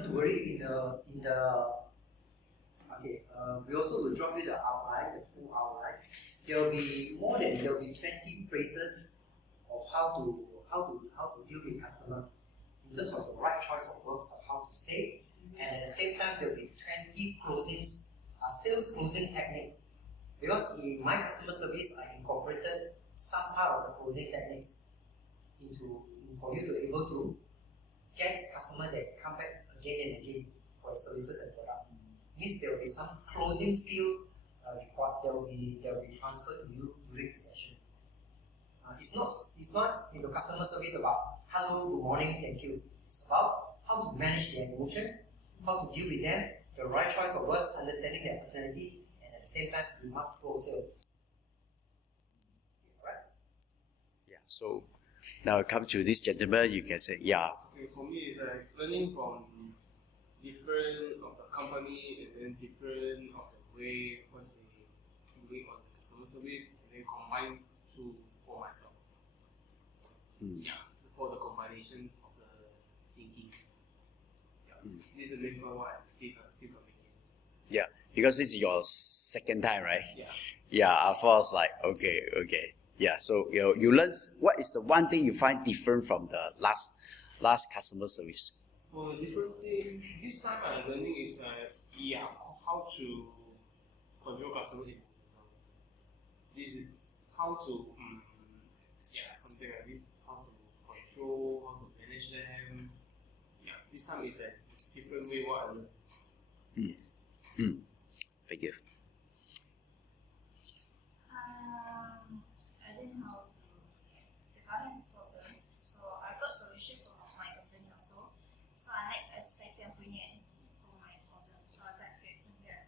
not to worry. We also will drop you the outline, the full outline. There will be 20 phrases of how to deal with customer in terms of the right choice of words of how to say, and at the same time there will be 20 closings, sales closing technique. Because in my customer service, I incorporated some part of the closing techniques for you to be able to get customer that come back again and again for your services and product. Means there will be some closing skill required that will be transferred to you during the session. It's not in the customer service about hello, good morning, thank you. It's about how to manage their emotions, how to deal with them, the right choice of words, understanding their personality, and at the same time you must close sales. Alright? Yeah. So now it comes to this gentleman, you can say, yeah. Okay, for me, it's like learning from different of the company and then different of the way what they doing on the customer service, and then combine to for myself. Yeah, for the combination of the thinking. Yeah, this is the main point why I'm still coming in. Yeah, because this is your second time, right? Yeah. Yeah, I was like, okay. Yeah, so you learn, what is the one thing you find different from the last customer service? For the different thing, this time I'm learning is how to control customer emotions. This is how to something like this, how to control, how to manage them. Yeah, this time is a different way what I learn. Thank you. I didn't know how to, because I had a problem, so I got solution for my company also. So I like a second opinion for my problem, so I got it from there.